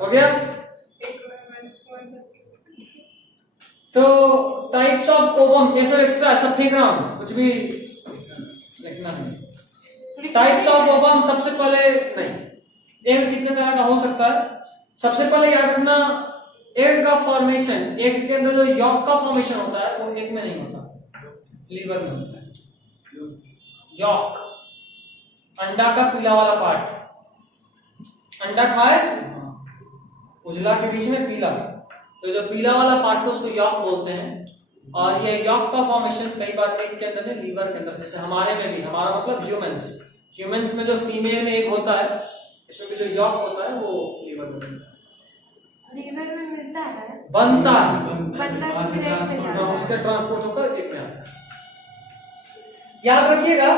हो गया। तो टाइप्स ऑफ ओवम, ये सब एक्स्ट्रा, सब फेंक रहा हूं, कुछ भी लिखना नहीं। टाइप्स ऑफ ओवम सबसे पहले नहीं, एग कितने तरह का हो सकता है। सबसे पहले याद रखना, एग का फॉर्मेशन, एग के अंदर जो यॉक का फॉर्मेशन होता है वो एग में नहीं होता, लीवर में होता है। यॉक, अंडा का पीला वाला पार्ट, अंडा खाए उजला के बीच में पीला, तो जो पीला वाला पार्ट है उसको यॉक बोलते हैं। और ये यॉक का फॉर्मेशन कई बार एग के अंदर है, लीवर के अंदर, जैसे हमारे में भी, हमारा मतलब ह्यूमंस में जो फीमेल में एग होता है, इसमें भी जो यॉक होता है वो लीवर में बनता है। लीवर में मिलता है, बनता है, तो फिर एग में जाता है, उसका ट्रांसपोर्ट होकर एग में आता है। याद रखिएगा,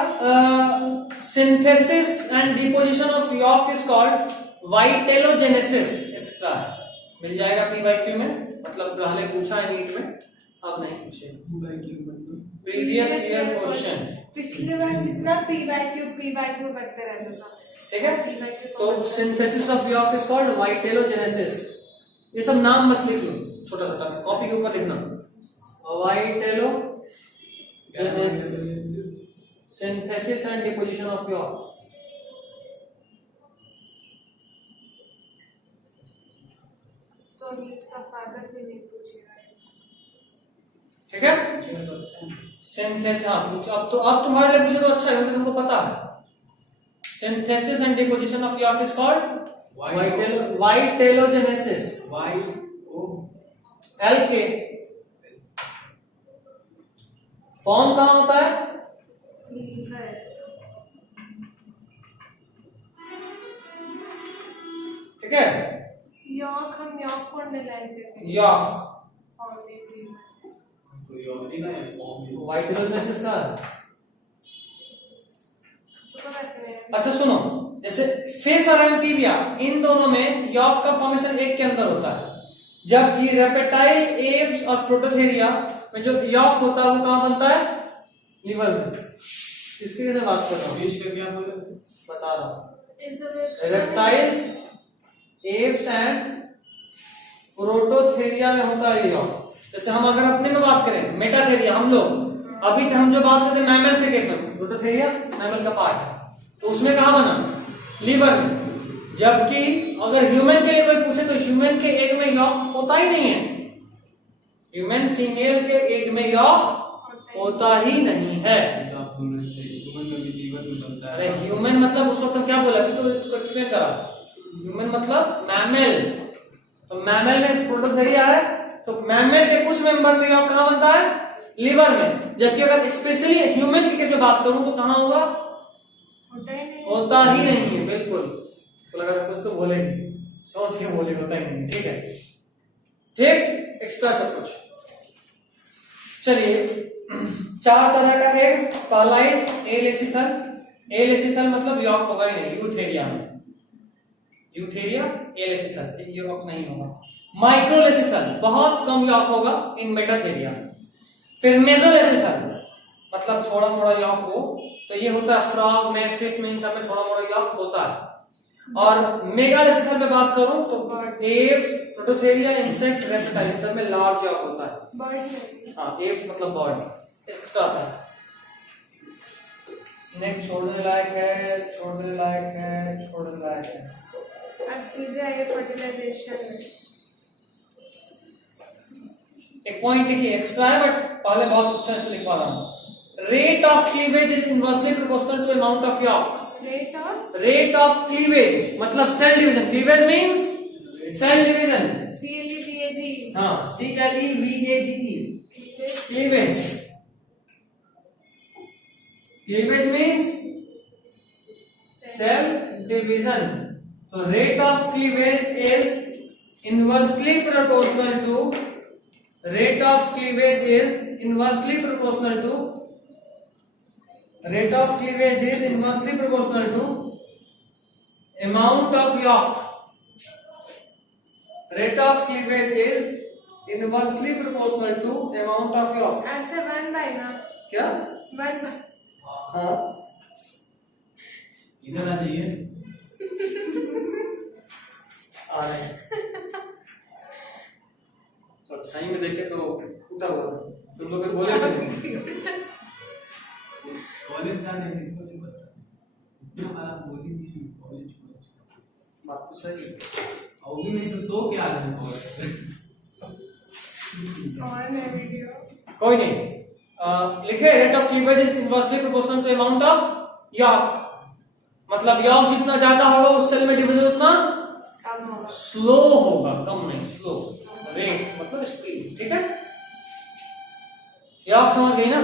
synthesis and deposition of yolk is called vitellogenesis. Extra मिल जाएगा PYQ में, मतलब पहले पूछा है नीट में, अब नहीं पूछे। प्रीवियस ईयर क्वेश्चन, पिछले बार कितना PYQ करते रहते था, ठीक है। तो synthesis of yolk is called vitellogenesis. ये सब नाम बस लिख लो छोटा छोटा, कॉपी के ऊपर लिखना, vitellogenesis, synthesis and deposition of yolk. तो नीट का फादर भी नहीं पूछेगा, ठीक है। सिंथेसिस, हाँ पूछो, अब तुम्हारे लिए पूछो तो अच्छा है, क्योंकि तुमको पता है। Synthesis and deposition of yolk is called vitellogenesis. L के फॉर्म कहां होता है, ठीक है। यॉक, हम यॉक को अंडरलाइन करते हैं, यॉक तो यॉक नहीं ना है, वाइटेलोजेनेसिस का। तो कहते हैं। अच्छा सुनो, जैसे फिश और एम्फीबिया, इन दोनों में यॉक का फॉर्मेशन एग के अंदर होता है, जबकि रेप्टाइल, एव्स और प्रोटोथेरिया में जो यॉक होता है वो कहां बनता है, लीवर में। किसकी से बात कर रहा हूँ, फिश का क्या बोला, बता रहा हूँ। Reptiles, reptiles, Aves and Prototheria में होता है यॉक। जैसे हम अगर अपने में बात करें, मेटाथेरिया, हम लोग अभी हम जो बात करते हैं मैमल से, केस में प्रोटोथेरिया मैमल का पार्ट है, तो उसमें कहां बना, लीवर में। जबकि अगर ह्यूमन के लिए कोई पूछे तो ह्यूमन के एग में यॉक होता ही नहीं है, ह्यूमन फीमेल के एग में यॉक होता ही नहीं है। ह्यूमन में भी लीवर में बनता है। अरे ह्यूमन मतलब उस वक्त हम क्या बोला, अभी तो उसको एक्सप्लेन करा। ह्यूमन मतलब मैमल, तो मैमल में प्रोटोथेरिया है, तो मैमल के कुछ मेंबर में यॉक कहां बनता है, लीवर में। जबकि अगर स्पेशली ह्यूमन के केस में बात करूं तो कहां होगा, होता ही नहीं है, बिल्कुल। तो लगा कुछ तो बोलेगी, सोच के बोले, होता ही नहीं, ठीक है, ठीक। एक्स्ट्रा सब कुछ। चलिए, 4 तरह का एग, पहला एलेसिथल मतलब यॉक होगा ही नहीं, यूथेरिया एलेसिथल यॉक नहीं होगा। माइक्रोलेसिथल बहुत कम यॉक होगा इन मेटाथेरिया। फिर मेसोलेसिथल मतलब थोड़ा मोड़ा यॉक हो, तो ये होता है फ्रॉग में, फिश में, इन सब में थोड़ा मोड़ा यॉक होता है। और मेगालेसिथल में बात करूं तो एव्स, प्रोटोथेरिया, इंसेक्ट, रेप्टाइल, इन सब में लार्ज यॉक होता है। हाँ, एव्स मतलब बर्ड, एक्स्ट्रा आता है। नेक्स्ट छोड़ने लायक है, छोड़ने लायक है, छोड़ने लायक है। अब सीधे आगे फर्टिलाइजेशन में। एक पॉइंट लिखिए, एक्स्ट्रा है बट पहले बहुत अच्छा से लिखवा रहा हूं। Rate of cleavage is inversely proportional to amount of yolk. Rate of cleavage मतलब cell division, cleavage means cell division, CLEVAGE, हाँ CLEVAGE, cleavage, cleavage means cell division. तो rate of cleavage is inversely proportional to, rate of cleavage is inversely proportional to, rate of cleavage is inversely proportional to amount of yolk. Rate of cleavage is inversely proportional to amount of yolk. ऐसे 1/, ना क्या 1/, हाँ इधर आ जाइए। आ रहे हैं। और छाई में देखे तो उठा हुआ था, तुम लोग बोले कॉलेज जाने किसको नहीं पता, इतना हमारा बोली नहीं कॉलेज बात तो सही है। होगी नहीं तो सो क्या है कॉलेज। और है वीडियो। कोई नहीं, लिखे rate of cleavage is inversely proportional to amount of yolk, मतलब यॉर्क जितना ज्यादा होगा उस सेल में डिवीजन उतना कम होगा। स्लो होगा, कम नहीं स्लो। रेट मतलब स्पीड, ठीक है। यॉर्क समझ गई ना,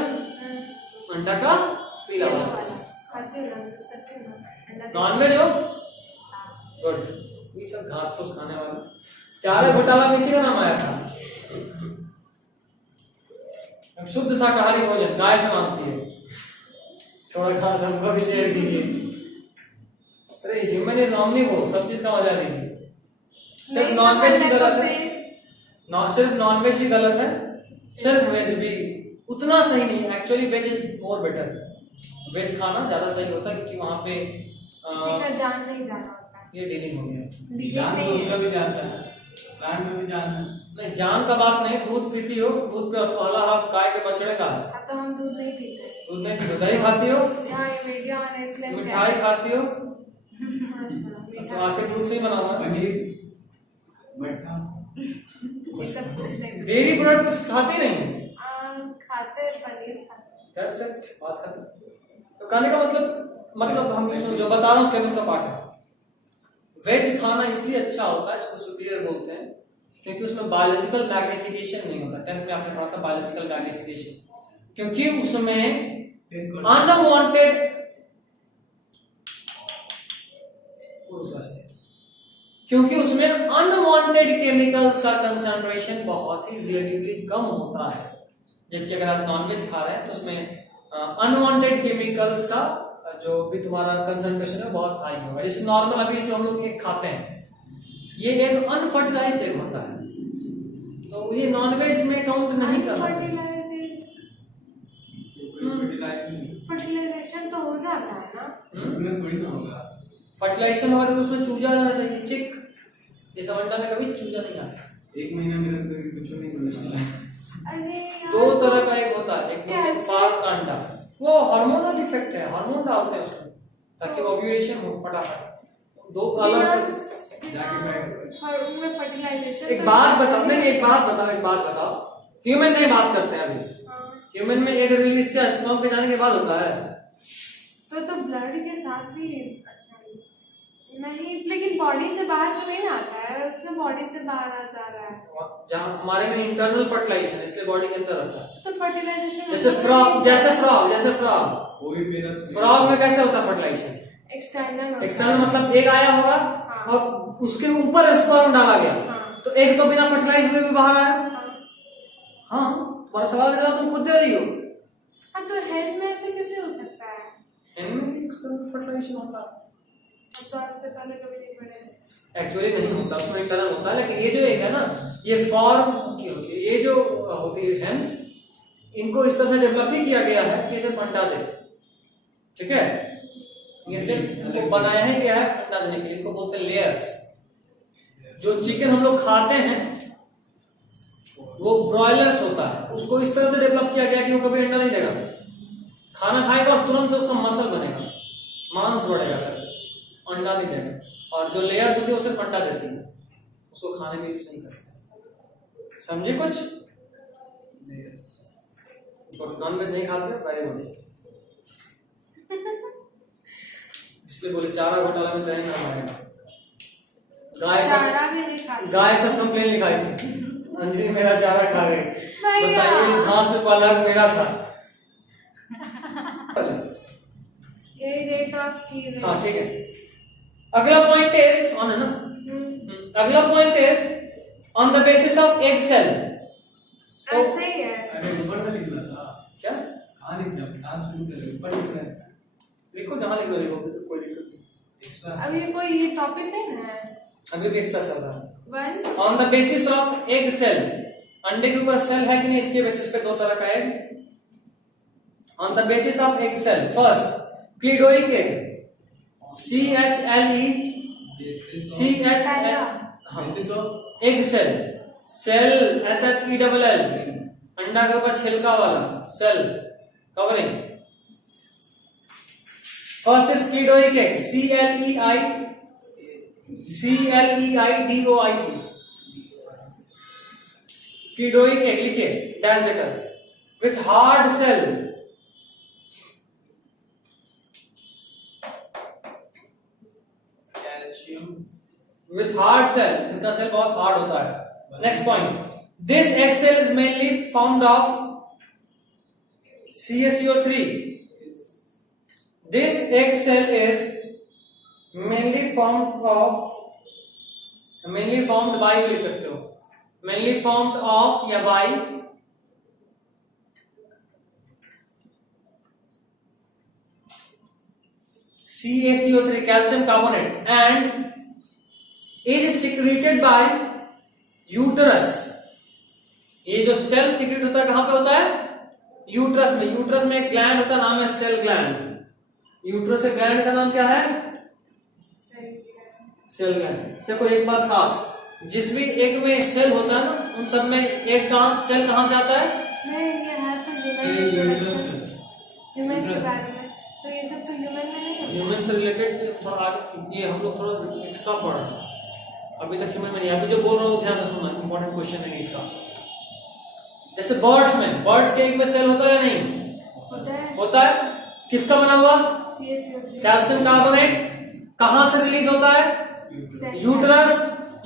अंडा का पीला वाला। खाते हो ना, करते हो ना। नॉनवेज हो, गुड। ये सब घास फूस खाने वाले चारा घोटाला में इसी का नाम आया था। अब शुद्ध शाकाहारी भोजन गाय से मांगती है, थोड़ा घास हमको भी शेयर कीजिए। अरे ह्यूमन इज ऑमनिवोर, सब चीज का मजा लीजिए। सिर्फ नॉनवेज भी गलत है, सिर्फ नॉनवेज भी गलत है, सिर्फ वेज भी उतना सही नहीं। Actually veg is more better, veg खाना ज्यादा सही होता है क्योंकि वहां पे किसी का जान नहीं जाना होता है। ये डीलिंग हो गया। जान तो उसका भी जाता है, प्लांट में भी जान है। नहीं जान का बात नहीं, दूध पीती हो, दूध पे पहला हाथ गाय के बछड़े का है। हाँ, तो हम दूध नहीं पीते। दूध नहीं पीते, दही खाती हो, यहाँ ये वीडियो आना है इसलिए हम मिठाई खाती हो, क्या- तो आखिर दूध से ही बना हुआ है। पनीर मट्ठा ये सब कुछ नहीं। डेयरी प्रोडक्ट कुछ खाती नहीं, खाते पनीर खाते। That's it, बात खत्म। तो कहने का मतलब हम जो बता रहा हूँ फेमस का पार्ट है। वेज खाना इसलिए अच्छा होता है, इसको सुपीरियर बोलते हैं, क्योंकि उसमें बायोलॉजिकल मैग्निफिकेशन नहीं होता। 10th में आपने पढ़ा था बायोलॉजिकल मैग्निफिकेशन, क्योंकि उसमें अनवांटेड केमिकल्स का कंसंट्रेशन बहुत ही रिलेटिवली कम होता है। जबकि अगर आप नॉनवेज खा रहे हैं तो उसमें अनवांटेड केमिकल्स का जो भी तुम्हारा कंसंट्रेशन है बहुत हाई होगा। जैसे नॉर्मल अभी जो हम लोग एक खाते हैं, ये एक अनफर्टिलाइज्ड एग होता है, तो ये नॉनवेज में काउंट नहीं करना। फर्टिलाइजेशन तो हो जाता है ना, उसमें थोड़ी ना होगा। फर्टिलाइजेशन होगा तो उसमें चूजा जाना चाहिए, चिक। ये अंडा में कभी चूजा नहीं आता। 1 महीना मेरा तो कुछ नहीं होने वाला है। अरे यार, दो तरह का एक होता है, एक बोलते हैं फार्म का अंडा, वो हार्मोनल इफेक्ट है, हार्मोन डालते हैं उसमें ताकि ओव्यूलेशन हो फटाफट। दो अलग में फर्टिलाइजेशन। एक बात बताओ, नहीं एक बात बताओ, ह्यूमन की बात करते हैं अभी। ह्यूमन में एग रिलीज क्या स्पर्म के जाने के बाद होता है? तो ब्लड के साथ रिलीज? अच्छा नहीं, लेकिन बॉडी से बाहर तो नहीं ना आता है, उसमें बॉडी से बाहर आ जा रहा है। जहाँ हमारे में इंटरनल फर्टिलाइजेशन, इसलिए बॉडी के अंदर होता है। तो फर्टिलाइजेशन जैसे फ्रॉग कोई मेरा फ्रॉग में कैसे होता है फर्टिलाइजेशन? एक्सटर्नल मतलब एग आया होगा और उसके ऊपर स्पर्म डाला गया, तो एग तो बिना फर्टिलाइज हुए भी बाहर आया। हाँ, तुम्हारा सवाल का जवाब तुम खुद दे रही हो। हाँ, तो हेड में ऐसे कैसे हो सकता है? हेड में भी एक्सटर्नल फर्टिलाइजेशन होता है। तो आज से पहले कभी नहीं पढ़े। एक्चुअली नहीं होता, उसमें इंटरनल होता है, लेकिन ये जो एक है ना, ये फॉर्म की होती है, ये जो होती है हेम्स, इनको इस तरह से डेवलप ही किया गया है कि सिर्फ अंडा दे। ठीक है, ये सिर्फ इनको बनाया ही गया है अंडा देने के लिए, इनको बोलते हैं लेयर्स। जो चिकन हम लोग खाते हैं वो ब्रॉयलर्स होता है, उसको इस तरह से डेवलप किया गया कि वो कभी अंडा नहीं देगा। खाना खाएगा और तुरंत से उसका मसल बनेगा, मांस बढ़ेगा सर, अंडा नहीं देगा। और जो लेयर्स होती है वो सिर्फ अंडा देती है, उसको खाने में यूज नहीं करते। समझे कुछ? नॉनवेज नहीं खाते हो, वेरी गुड। इसलिए बोले चारा घोटाला में तेरा नाम आएगा। चारा भी नहीं खाते। गाय सब कंप्लेन लिखाई थी, अंजलि मेरा चारा खा गई, भैया। बताइए इस घास पे पाला मेरा था। ये रेट ऑफ क्लीवेज। हाँ ठीक है, अगला पॉइंट इज ऑन है ना, अगला point is on the basis of egg shell. ऐसे ही है। अरे ऊपर में लिखना था क्या? हाँ लिखना, काम शुरू करें, ऊपर लिखना है। लिखो जहां लिखो, लिखो तो कोई दिक्कत नहीं। एक्स्ट्रा अभी कोई ये टॉपिक नहीं है। अभी भी एक्स्ट्रा चल रहा है। 1 on the basis of egg shell, अंडे के ऊपर सेल है कि नहीं, इसके बेसिस पे दो तरह का egg. On the basis of egg shell, first cleidoic egg, CHLE, CHL, Basis of egg shell, shell SHELL, अंडा के ऊपर छिलका वाला shell covering. First is cleidoic egg, CLEIDOIC, cleidoic egg लिखिए डैश देकर, with hard shell, calcium. With hard shell, इनका shell बहुत hard होता है। Next point, this egg shell is mainly formed of CaCO3, this egg cell is mainly formed by, लिख सकते हो, mainly formed of या by CaCO3 calcium carbonate and is secreted by uterus। ये जो cell secret होता है कहां पे होता है? यूट्रस में। यूट्रस में एक ग्लैंड होता है, नाम है सेल ग्लैंड। यूट्रस के ग्लैंड का नाम क्या है? Shell gland. देखो एक बात खास, जिस भी एग में सेल होता है ना, उन सब में एक सेल कहां से आता है? नहीं, ये है तो ह्यूमन के बारे में, तो ये सब तो ह्यूमन में नहीं होता। ह्यूमन से रिलेटेड थोड़ा आगे, ये हम लोग थोड़ा एक्स्ट्रा पढ़ रहे हैं, अभी तक ह्यूमन में नहीं। अभी जो बोल रहा हूँ ध्यान से सुनना, इंपॉर्टेंट क्वेश्चन है इसका। जैसे बर्ड्स में, बर्ड्स के एग में सेल होता है या नहीं? होता है। किसका बना हुआ? Calcium carbonate. कहां से रिलीज होता है? यूट्रस।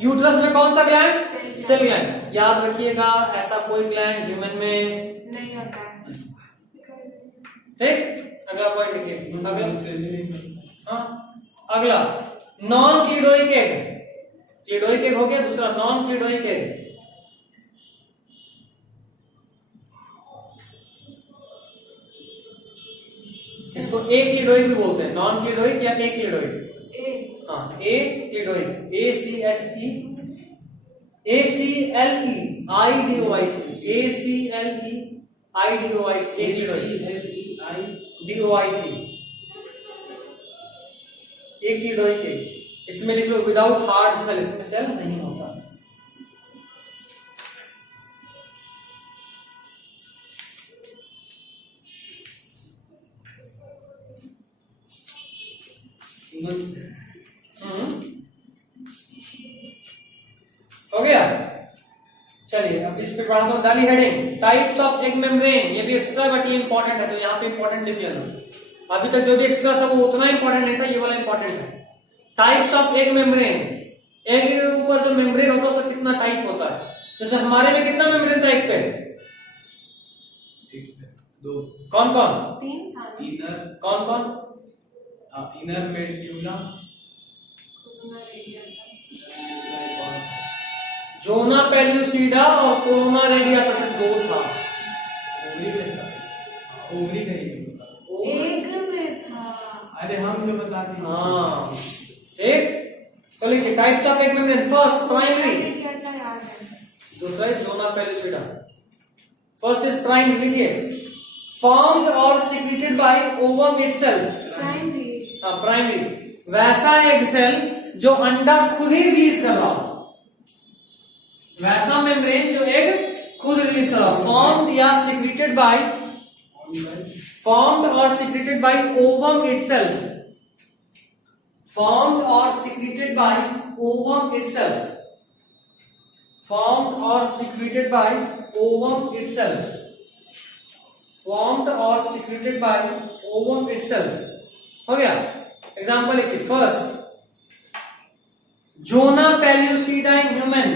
यूट्रस में कौन सा ग्लैंड? Cell gland. याद रखिएगा, ऐसा कोई ग्लैंड ह्यूमन में नहीं होता है। ठीक। अगला पॉइंट लिखिए। हाँ, अगला नॉन क्लीडोइक एग। क्लीडोइक एग हो गया, दूसरा नॉन क्लीडोइक एग। इसको ए क्लीडोइक भी बोलते हैं, नॉन क्लीडोइक या ए क्लीडोइक। हाँ, ए क्लीडोइक, ACLEIDOIC, ACLEIDOIC, ए क्लीडोइक, DOIC, ए क्लीडोइक। इसमें लिख लो विदाउट हार्ड सेल, इसमें सेल नहीं होता। हो गया। चलिए अब इस पे पढ़ा दो, डाली heading types of egg membrane. ये भी एक्स्ट्रा, बट ये इंपॉर्टेंट है, तो यहाँ पे इंपॉर्टेंट लिख लेना। अभी तक जो भी एक्स्ट्रा था वो उतना इंपॉर्टेंट नहीं था, ये वाला इंपॉर्टेंट है। Types of egg membrane. Egg के ऊपर जो मेम्ब्रेन होता है उसका कितना टाइप होता है? जैसे हमारे में कितना मेम्ब्रेन था एग पे? दो। कौन कौन? 3 था। इनर, कौन कौन? इनर मेडुला, जोना पेल्यूसिडा और कोरोना रेडिया तक 2 था। ओवरी नहीं, एग में था। अरे हम जो बताते हैं। हाँ, ठीक। तो लिखिए types of egg membrane. First primary, दूसरा है जोना पेल्यूसिडा। फर्स्ट इज प्राइमरी, लिखिए फॉर्म्ड और secreted by ovum itself. Primary. हाँ, प्राइमरी वैसा एग सेल जो अंडा खुद ही रिलीज कर रहा हो, वैसा मेम्ब्रेन जो एग खुद रिलीज कर रहा हो। फॉर्म्ड या सीक्रेटेड बाय, फॉर्म्ड और secreted by ovum itself, formed और secreted by ovum itself, formed और secreted by ovum itself, formed और सीक्रेटेड बाय ओवम इटसेल्फ। हो गया। एग्जांपल लिखिए। First zona pellucida in human,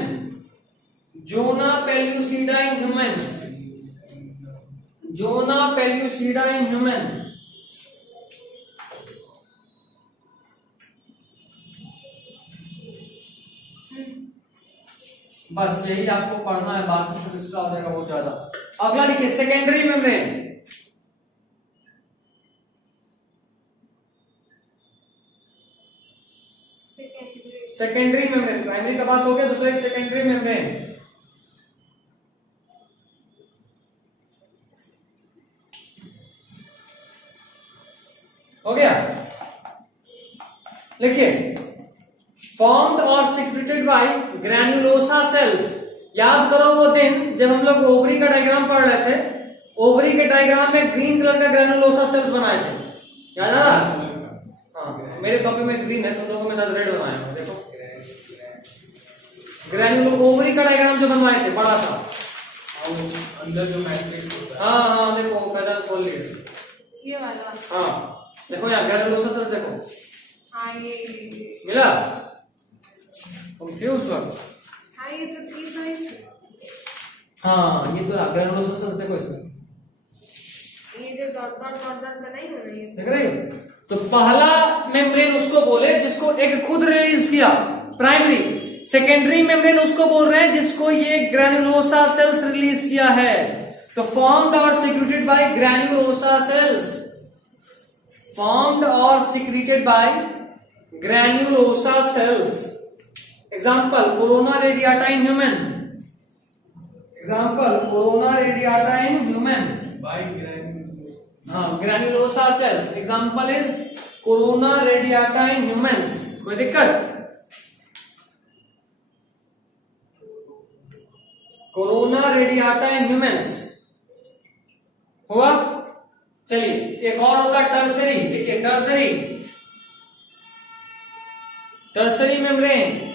zona pellucida in human, zona pellucida in human. बस यही आपको पढ़ना है, बाकी सब एक्स्ट्रा हो जाएगा बहुत ज्यादा। अगला लिखिए secondary membrane. Secondary membrane, primary का बात हो गया, दूसरा सेकेंडरी मेम्ब्रेन। हो गया। लिखिए फॉर्म्ड और सिक्रेटेड बाय ग्रैन्युलोसा सेल्स। याद करो वो दिन जब हम लोग ओवरी का डायग्राम पढ़ रहे थे, ओवरी के डायग्राम में ग्रीन कलर का ग्रैन्युलोसा सेल्स बनाए थे, याद आ रहा? हाँ, मेरे कॉपी में ग्रीन है, तुम लोगों में शायद रेड बनाए हो। देखो ग्रैन्युलो ओवरी का डायग्राम जो बनवाए थे बड़ा था, अंदर जो मैट्रिक्स होता है। हाँ हाँ, देखो फैजल खोल लिए, ये वाला। हाँ देखो यहाँ ग्रैन्युलोसा सेल्स देखो, हाँ ये मिला? कंफ्यूज हुआ? हाँ ये तो थी तो इस हाँ ये तो ग्रैन्युलोसा सेल्स देखो इसमें, ये जो डॉट डॉट डॉट डॉट बनाई हो ना ये। देख रहे हो? तो पहला मेम्ब्रेन उसको बोले जिसको एक खुद रिलीज किया, प्राइमरी। सेकेंडरी मेम्ब्रेन उसको बोल रहे हैं जिसको ये ग्रैन्युलोसा सेल्स रिलीज किया है। तो फॉर्म्ड और secreted by granulosa cells, formed और secreted by granulosa cells. Example corona radiata in human, example corona radiata in human. By granulosa. हाँ granulosa cells, example is corona radiata in humans. कोई दिक्कत? Corona radiata in humans हुआ। चलिए एक और होगा tertiary. देखिए tertiary, tertiary membrane,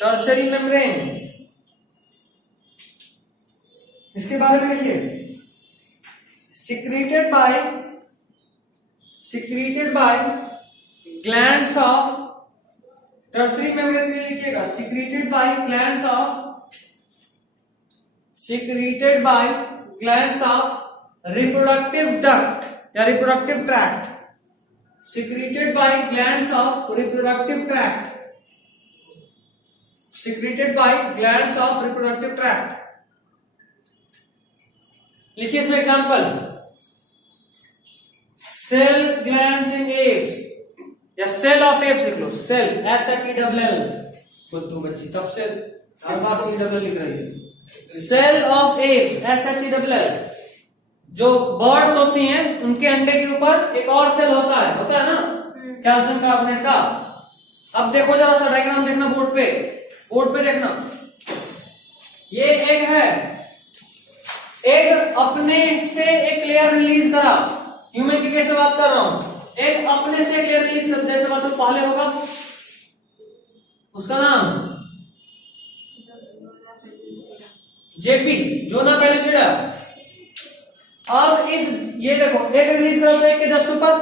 tertiary membrane, इसके बारे में लिखिए। secreted by glands of, tertiary membrane में लिखिएगा secreted by glands of reproductive duct या reproductive tract, secreted by glands of reproductive tract, secreted by glands of reproductive tract। लिखिए इसमें example, shell glands in eggs या shell of eggs लिख लो, cell SHELL। बुद्धू बच्ची तब से हर बार CELL लिख रही है। Shell of eggs SHELL। जो बर्ड्स होती हैं उनके अंडे के ऊपर एक और सेल होता है ना, कैल्शियम कार्बोनेट का। अब देखो जरा सा डायग्राम देखना बोर्ड पे देखना। ये एग है, एग अपने से एक लेयर रिलीज करा। ह्यूमन की कैसे बात कर रहा हूं, एग अपने से एक लेयर रिलीज करते हैं। मतलब पहले होगा उसका नाम जेपी, जोना पेलिसिडा। अब इस ये देखो एग रिलीज करते हैं एक के जस्ट ऊपर,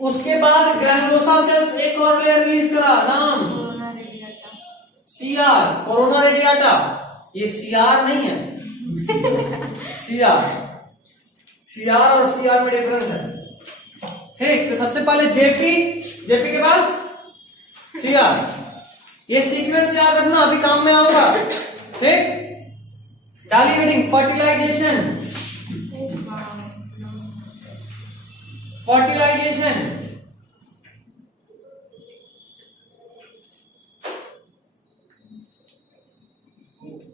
उसके बाद ग्रैन्युलोसा सेल्स एक और लेयर रिलीज करा, नाम CR, कोरोना रेडियाटा। ये CR नहीं है, CR और CR में डिफरेंस है। ठीक, तो सबसे पहले जेपी के बाद CR। ये सीक्वेंस याद रखना, अभी काम में आऊंगा। ठीक, डाली हेडिंग फर्टिलाइजेशन,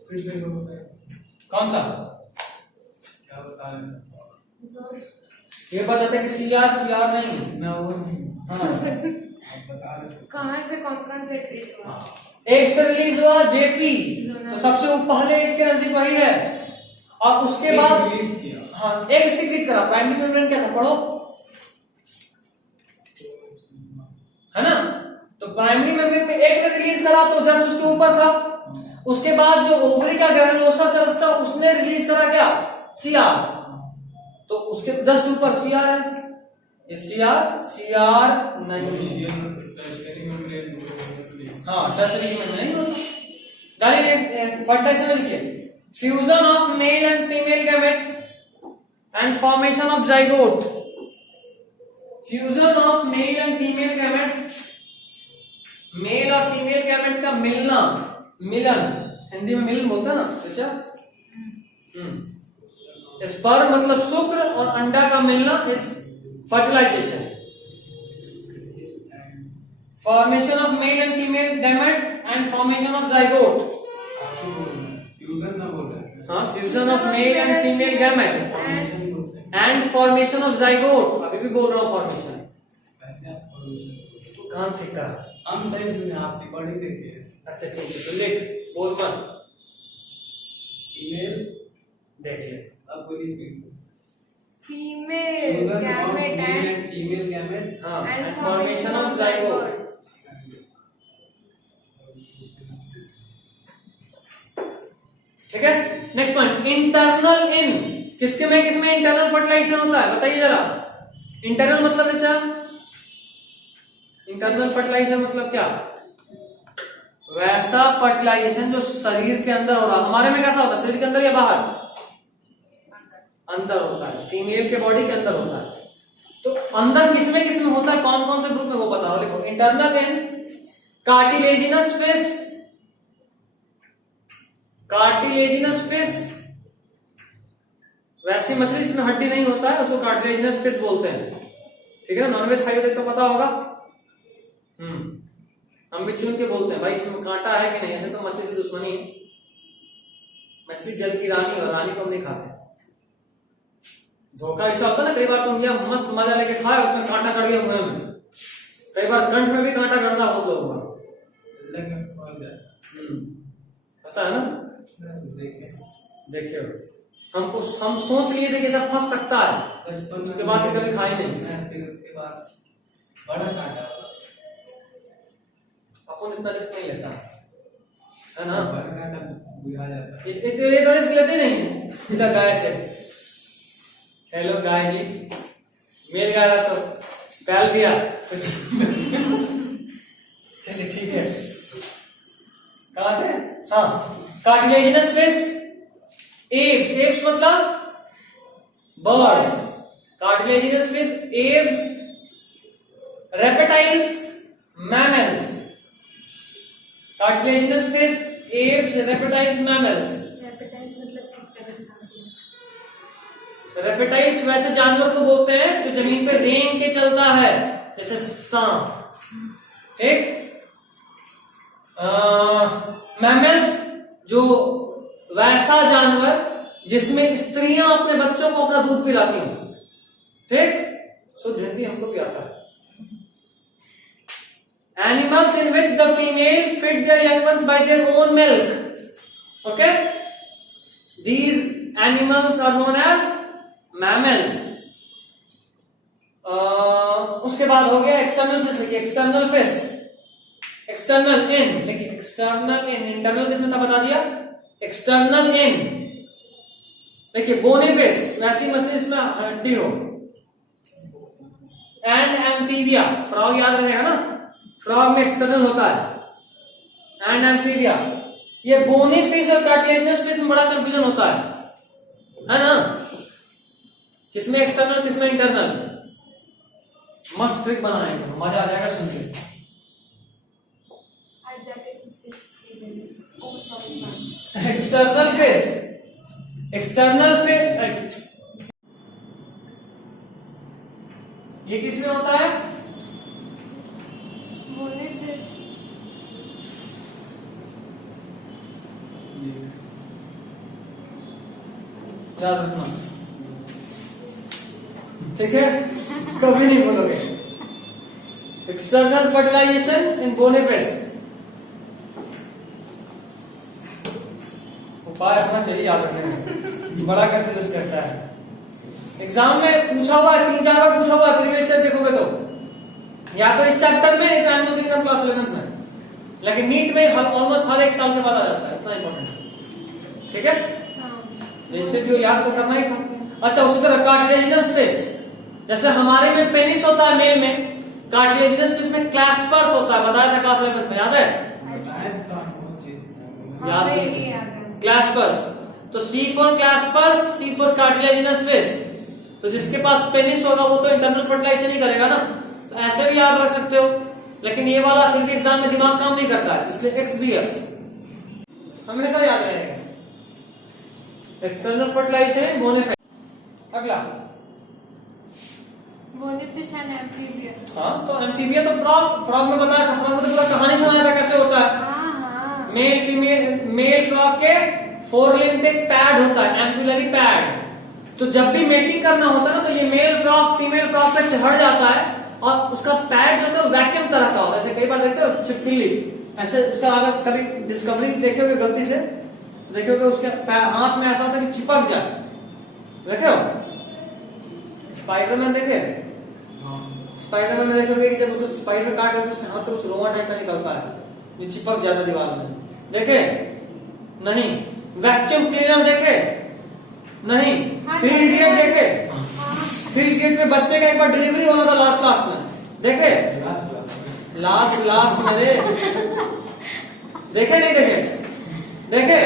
फिर से कौन सा? क्या बता रहे? ये बताते कि CR नहीं ना वो नहीं। हाँ। आप बता रहे। कहाँ से कौन से ट्रीट हुआ? एक से रिलीज हुआ जेपी, तो सबसे पहले एक के नजदीक वही है, और उसके बाद रिलीज किया। हाँ एक सीक्रेट करा। प्राइमरी मेम्ब्रेन क्या था पढ़ो, है ना? तो प्राइमरी मेम्ब्रेन में एक ने रिलीज करा तो जस्ट उसके ऊपर था। उसके बाद जो ओवरी का ग्रैन्युलोसा सेल्स था उसने रिलीज करा क्या, CR। तो उसके जस्ट ऊपर CR है। ये CR नहीं, हाँ टर्सरी में नहीं होता। डालिए फर्टिलाइजेशन में लिखिए, fusion of male and female gamete and formation of zygote. Fusion of male and female gamete, male और फीमेल गैमेट का मिलना, मिलन, हिंदी में मिलन बोलता है ना। अच्छा, स्पर्म मतलब शुक्र और अंडा का मिलना is fertilization. Formation of male and female gamete and formation of zygote. Fusion ना बोल रहे। हाँ, fusion of male and female gamete and formation of zygote. अभी भी बोल रहा हूँ फॉर्मेशन। कान ठीक करा। हम सही सुने, आप रिकॉर्डिंग देखिए। अच्छा ठीक है, तो लिख, बोल मत, ईमेल देख ले। अब बोलिए फिर से। Female Human gamete form male and and female gamete हाँ, and and formation of zygote। ठीक है, नेक्स्ट पॉइंट, इंटरनल इन, किसमें इंटरनल फर्टिलाइजेशन होता है, बताइए जरा। इंटरनल मतलब क्या, इंटरनल फर्टिलाइजेशन मतलब क्या, वैसा फर्टिलाइजेशन जो शरीर के अंदर हो रहा। हमारे में कैसा होता है, शरीर के अंदर या बाहर, अंदर होता है, फीमेल के बॉडी के अंदर होता है। तो अंदर किसमें होता है, कौन कौन से ग्रुप में वो बताओ, देखो। Internal in cartilaginous fish, cartilaginous fish, वैसी मछली जिसमें हड्डी नहीं होता है उसको कार्टिलेजिनस फिश बोलते हैं। ठीक है ना, नॉनवेज खाई होते तो पता होगा। हम भी चुन के बोलते हैं भाई इसमें कांटा है कि नहीं, ऐसे तो मछली से दुश्मनी है। मछली जल की रानी और रानी को हम नहीं खाते। धोखा ऐसा होता है ना, कई बार तुम यह मस्त मजा लेके खाए, उसमें कांटा कर दिया मुंह में, कई बार कंठ में भी कांटा करता बहुत लोगों का। ऐसा है ना, देखियो हम सोच लिए थे कि ऐसा फंस सकता है, उसके बाद से कभी खाए नहीं। फिर उसके बाद बड़ा काटा, अपन इतना रिस्क नहीं लेता है ना, बड़ा काटा बुझा जाता है। इतना रिस्क लेते नहीं सीधा गाय से। हेलो गाय जी, मेल गाय रहा तो बैल दिया कुछ। चलिए ठीक है, कहा थे, हाँ, कार्टिलेजिनस फिश, एव्स, एव्स मतलब birds, cartilaginous fish, Aves, reptiles, mammals, cartilaginous fish, Aves, reptiles, mammals. Reptiles वैसे जानवर को बोलते हैं जो जमीन पे रेंग के चलता है, जैसे सांप। ठीक, मैमल्स जो वैसा जानवर जिसमें स्त्रियां अपने बच्चों को अपना दूध पिलाती हैं। ठीक, शुद्ध हिंदी हमको भी आता है। Animals in which the female feed their young ones by their own milk. Okay, these animals are known as mammals. उसके बाद हो गया एक्सटर्नल फिश, लिखिए एक्सटर्नल फिश, एक्सटर्नल इन, लिखिए एक्सटर्नल इन, इंटरनल किसमें था बता दिया, एक्सटर्नल इन। देखिए बोनी फिश, वैसी मछली जिसमें हड्डी हो। एंड एम्फीबिया, फ्रॉग याद रहेगा ना, फ्रॉग में एक्सटर्नल होता है। एंड एम्फीबिया, ये बोनी फिश और कार्टिलेजिनस फिश में बड़ा कंफ्यूजन होता है ना, किसमें एक्सटर्नल किसमें इंटरनल। मस्त ट्रिक बनाएंगे, मजा आ जाएगा सुन के। एक्सटर्नल फेस, एक्सटर्नल फेस ये किसमें होता है, बोनी फिश, याद रखना, ठीक है, कभी नहीं बोलोगे। एक्सटर्नल फर्टिलाइजेशन इन बोनी फिश, उपाय होना चाहिए याद रखने में, बड़ा कंफ्यूज करता है। एग्जाम में पूछा हुआ है, 3-4 बार पूछा हुआ है, प्रीवियस ईयर देखोगे तो, या तो इस चैप्टर में, नहीं तो एनुअल एग्जाम क्लास 11th में, लेकिन नीट में ऑलमोस्ट हर एक साल के बाद आ जाता है, इतना इंपॉर्टेंट है। ठीक है, जैसे भी हो याद तो करना ही था। अच्छा, उसी तरह कार्टिलेजिनस फिश, जैसे हमारे में पेनिस होता है मेल में, कार्टिलेजिनस फिश में क्लैस्पर्स होता है, बताया था क्लास 11th में, याद है, याद है क्लैस्पर्स। तो C for claspers, C for cartilaginous fish. तो जिसके पास पेनिस होगा वो तो इंटरनल फर्टिलाइजेशन ही करेगा ना, तो ऐसे भी याद रख सकते हो, लेकिन ये वाला फिर भी एग्जाम में दिमाग काम नहीं करता है, इसलिए XBF हमेशा याद रहेगा। External fertilization bony fish. अगला बोनी फिश एंड एम्फीबिया। हाँ, तो एम्फीबिया तो फ्रॉग, फ्रॉग में बताया था, फ्रॉग में तो पूरा कहानी सुनाया था कैसे होता है। मेल फीमेल, मेल फ्रॉग के 4 लिंब पे पैड होता है, एम्पुलरी पैड। तो जब भी मेटिंग करना होता है ना, तो ये मेल फ्रॉग फीमेल फ्रॉग से चढ़ जाता है और उसका पैड जो है वैक्यूम तरह का होगा। ऐसे कई बार देखते हो छिपकली, ऐसे उसका अगर कभी डिस्कवरी देखोगे गलती से देखोगे उसके हाथ में ऐसा होता है कि चिपक जाए, देखे हो? स्पाइडरमैन देखे? स्पाइडरमैन में देखोगे कि जब उसको स्पाइडर काटे तो उसके हाथ से कुछ रोमा टाइप का निकलता है जो चिपक जाता है दीवार में, देखे? नहीं। वैक्यूम क्लीनर देखे? नहीं। 3 इडियट देखे? 3 इडियट में बच्चे का एक बार डिलीवरी होना था लास्ट में, देखे? लास्ट में देखे नहीं देखे? देखे?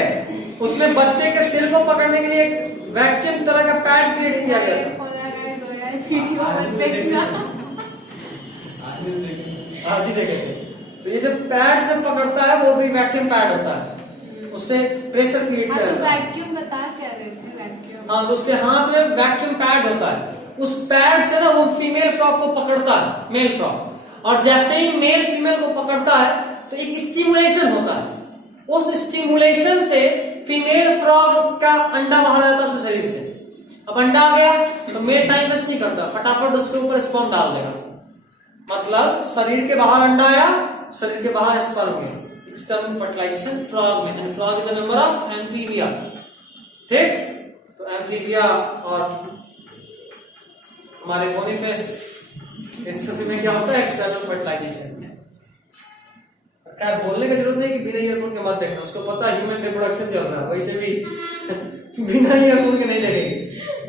उसमें बच्चे के सिर को पकड़ने के लिए एक वैक्यूम तरह का पैड क्रिएट किया गया था। आज ही देखे थे। तो ये जो पैड से पकड़ता है वो भी वैक्यूम पैड होता है, उससे प्रेशर क्रिएट किया जाता है। वैक्यूम बता क्या रहे थे? वैक्यूम, हाँ, तो उसके हाथ में वैक्यूम पैड होता है, उस पैड से ना वो फीमेल फ्रॉग को पकड़ता है, मेल फ्रॉग, और जैसे ही मेल फीमेल को पकड़ता है तो एक स्टिमुलेशन होता है, उस स्टिमुलेशन से फीमेल फ्रॉग का अंडा बाहर आता है उसके शरीर से। अब अंडा आ गया तो मेल टाइम वेस्ट नहीं करता, फटाफट उसके ऊपर स्पर्म डाल देगा। मतलब शरीर के बाहर अंडा आया, शरीर के बाहर स्पर्म गया, एक्सटर्नल फर्टिलाइजेशन फ्रॉग में, and frog is a member of amphibia. ठीक, तो एम्फीबिया और हमारे बोनीफेस, इन सभी में क्या होता है? External fertilization. खैर बोलने की जरूरत नहीं कि बिना ईयरफोन के मत देखना, उसको पता है ह्यूमन रिप्रोडक्शन चल रहा है, वैसे भी बिना ईयरफोन के नहीं देखेगी,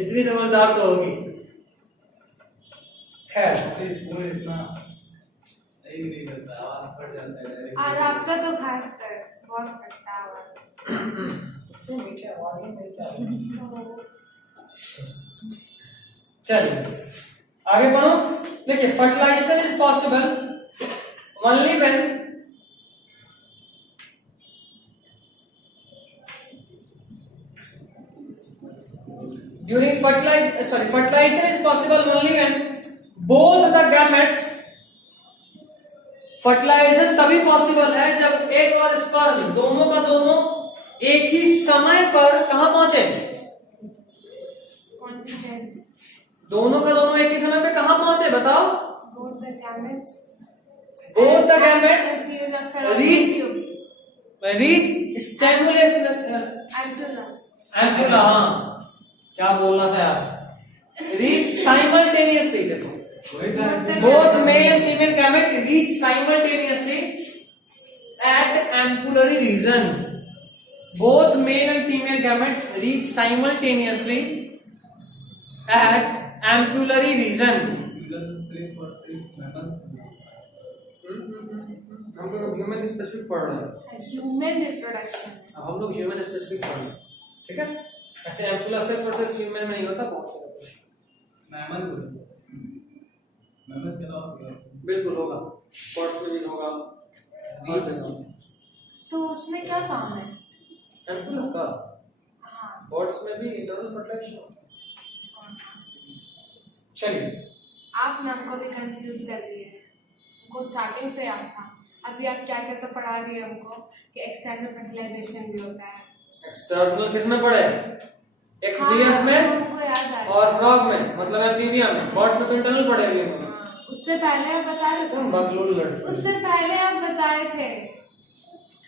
इतनी समझदार तो होगी। खैर वो इतना सही भी नहीं करता, आवाज फट जाता है डायरेक्ट। और आपका तो खास कर बहुत फटता आवाज। मीठे आवाज ही नहीं चाहिए। चलिए आगे बढ़ो। देखिए, fertilization is possible only when fertilization is possible only when both the gametes, fertilization तभी पॉसिबल है जब एक और स्पर्म दोनों का दोनों एक ही समय पर कहां पहुंचे? दोनों का दोनों एक ही समय पे कहां पहुंचे बताओ? Both the gametes reach stimulation ampulla। हाँ, क्या बोलना था यार? रीच साइमल्टेनियसली, देखो both male and female gamete reach simultaneously at ampullary region. Both male and female gamete reach simultaneously at ampullary region. हम लोग ह्यूमन स्पेसिफिक पढ़ रहे हैं, ह्यूमन रिप्रोडक्शन। अब हम लोग ह्यूमन स्पेसिफिक पढ़ रहे हैं, ठीक है? ऐसे एम्पुला सिर्फ और सिर्फ ह्यूमन में नहीं होता, बहुत से मेहनत के अलावा बिल्कुल होगा, स्पॉट्स में भी होगा, हर जगह। तो उसमें क्या काम है? एम्पुला का हाँ, बर्ड्स में भी इंटरनल फर्टिलाइजेशन होता है। चलिए, आप नाम को भी कंफ्यूज कर दिए, हमको स्टार्टिंग से याद था, अभी आप क्या क्या तो पढ़ा दिए हमको कि एक्सटर्नल फर्टिलाइजेशन भी होता है। एक्सटर्नल किस में पढ़े? एक्सडीएफ में हमको याद आया। और फ्रॉग में, मतलब एम्फीबिया में। बर्ड्स में तो इंटरनल पढ़ेंगे। उससे पहले आप बता रहे तुम थे, बगलूल लड़की, उससे पहले आप बताए थे।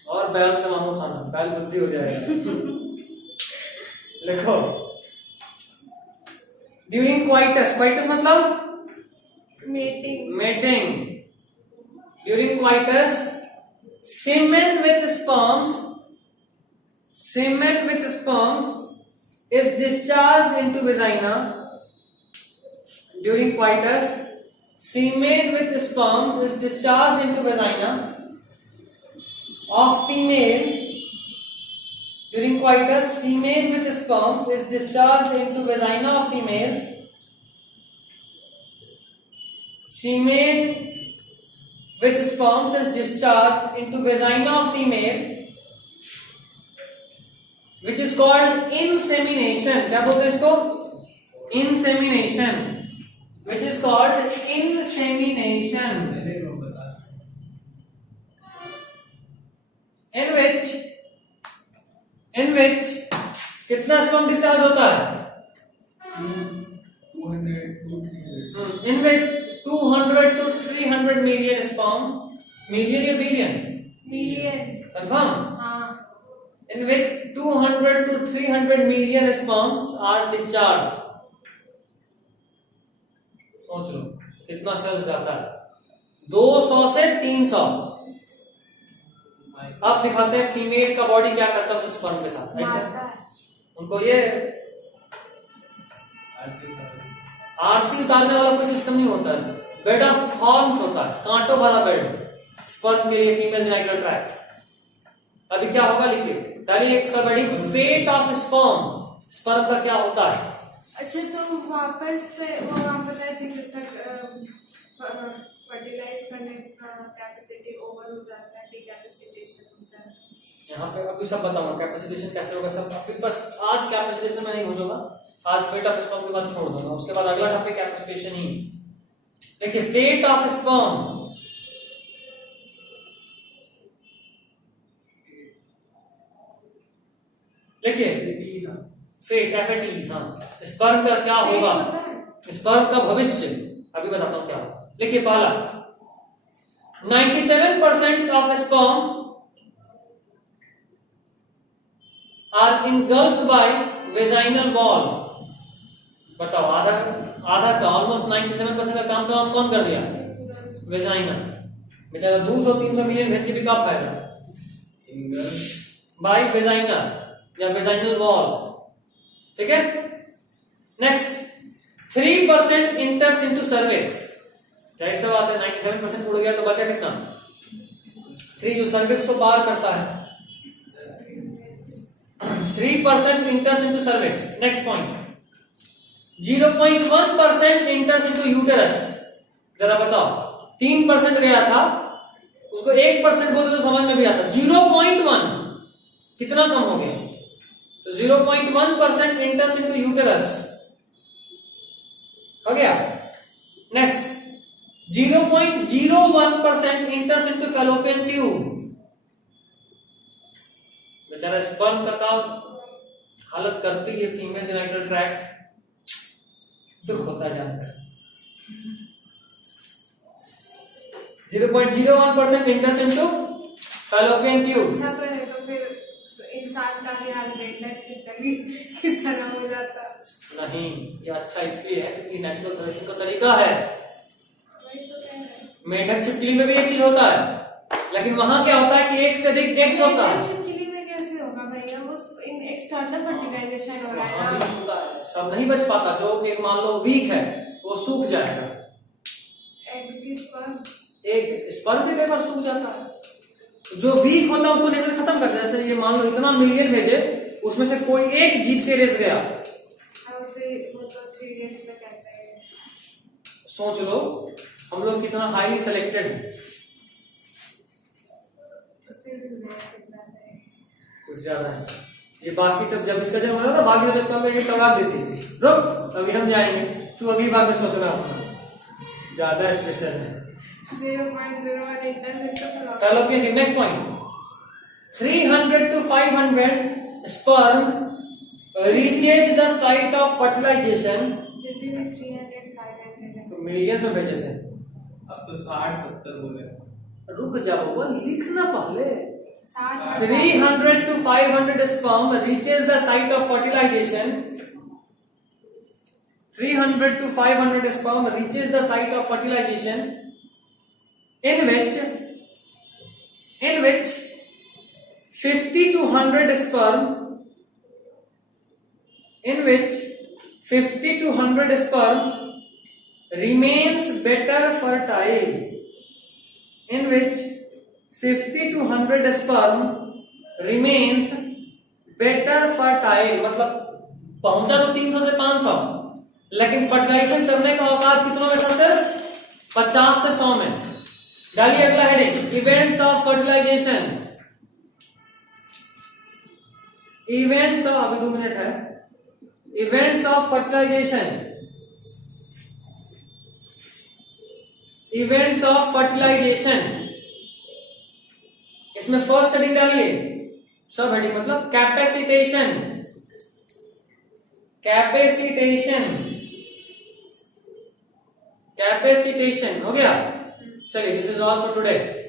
और बैल से मामू खाना, बैल बुद्धि हो जाएगा। लिखो, ड्यूरिंग क्वाइटस, क्वाइटस मतलब mating. During coitus, semen with sperms is discharged into vagina. During coitus, semen with sperms is discharged into vagina of female. During coitus, semen with sperms is discharged into vagina of females. Semen with sperms is discharged into vagina of female, which is called insemination. क्या बोलते हैं इसको? Insemination, which is called insemination, in which कितना sperm discharge होता है? 200 In which 200 million sperm, million या billion? Million. Confirm? हाँ। In which 200 to 300 million sperms are discharged. सोच लो कितना सेल्स जाता है, 200 से 300। अब दिखाते हैं फीमेल का बॉडी क्या करता है उस स्पर्म के साथ। ऐसे उनको ये आरती उतारने वाला कोई सिस्टम नहीं होता है, बेड ऑफ थॉर्न्स होता है, कांटों भरा बेड स्पर्म के लिए, फीमेल जेनिटल ट्रैक्ट। अभी क्या होगा लिखिए, डालिए एक सब बड़ी फेट ऑफ स्पर्म, स्पर्म का क्या होता है। अच्छा, तो वापस से वो आप बताए थे कि उसका फर्टिलाइज करने का कैपेसिटी ओवर हो जाता है, डिकैपेसिटेशन होता है। यहाँ पे अभी सब बताऊंगा कैपेसिटेशन कैसे होगा सब। अभी बस आज कैपेसिटेशन में नहीं घुसूंगा, आज फेट ऑफ स्पर्म के बाद छोड़ दूंगा, उसके बाद अगला टॉपिक कैपेसिटेशन ही। देखिए फेट ऑफ स्पर्म, देखिए फेट FAT, हाँ स्पर्म का क्या होगा, स्पर्म का भविष्य अभी बताता हूं क्या। देखिए पहला 97% of sperm are engulfed by vaginal wall. बताओ आधा का ऑलमोस्ट 97% का काम तो हम कौन कर दिया, वेजाइना। बेचारा 200-300 मिलियन भेज के भी क्या फायदा, बाय वेजाइना या वेजाइनल वॉल। ठीक है, नेक्स्ट 3% इंटर्स इनटू सर्विक्स। जाहिर सी बात है 97% उड़ गया तो बचा कितना, 3 जो सर्विक्स को पार करता है। 3% इंटर्स into cervix. Next point 0.1% इंटर्स into uterus. जरा बताओ 3% गया था, उसको 1% बोलते तो समझ में भी आता। 0.1 कितना कम हो गया, तो 0.1% इंटर्स इनटू यूटेरस हो गया। Next 0.01% इंटर्स into fallopian tube. बेचारा स्पर्म का काम हालत करती है फीमेल जेनिटल ट्रैक्ट, दुख होता है जानकर। 0.01% इंटर्स इनटू फैलोपियन ट्यूब। अच्छा, तो है तो फिर इंसान का भी हाल रेडनेक शिफ्टली की तरह हो जाता। नहीं, ये अच्छा इसलिए है क्योंकि नेचुरल सिलेक्शन का तरीका है। वही तो कह रहे हैं। मेढक छिपकली में भी ये चीज होता है, लेकिन वहां क्या होता है कि एक से अधिक एग्स होता है। शिफ्टली में कैसे होगा भैया, वो इन एक्सटर्नल फर्टिलाइजेशन हो रहा है वहां ना। भी होता है, सब नहीं बच पाता। जो एक मान लो वीक है वो सूख जाएगा। एग की स्पर्म, एक स्पर्म भी कई बार सूख जाता है। जो वीक होता है उसको नेचर खत्म कर देता है। जैसे ये मान लो इतना मिलियन भेजे, उसमें से कोई एक जीत के रेस गया, वो तो 3 डेट्स में कहते हैं। सोच लो हम लोग कितना हाईली सिलेक्टेड है। उससे भी ज्यादा है, कुछ ज्यादा है। ये बाकी सब जब इसका जन्म हुआ ना, बाकी सब इसका में ये टगा देती रुक अभी हम जाएंगे, तू अभी बाद में सोचना अपना, ज्यादा स्पेशल है। 0.01 इंटर्स into fallopian tube. Next point 300 to 500 sperm reaches the site of fertilization। Delhi में 300-500 है। तो मिलियन में भेजे थे, अब तो 60-70 बोले। रुक जाओ वो लिखना पहले। 60 300 to 500 sperm reaches the site of fertilization। 300 to 500 sperm reaches the site of fertilization in which 50 to 100 sperm remains better fertile। In which 50 to 100 sperm remains better fertile, मतलब पहुंचा तो 300 से 500, लेकिन फर्टिलाइजेशन करने का औकात कितनों में था, सिर्फ 50 से 100 में। डालिए अगला heading events of fertilization. Events of, अभी 2 मिनट है। Events of fertilization, events of fertilization. इसमें फर्स्ट हेडिंग डालिए, सब हेडिंग मतलब कैपेसिटेशन। कैपेसिटेशन, कैपेसिटेशन हो गया। चलिए, this is all for today.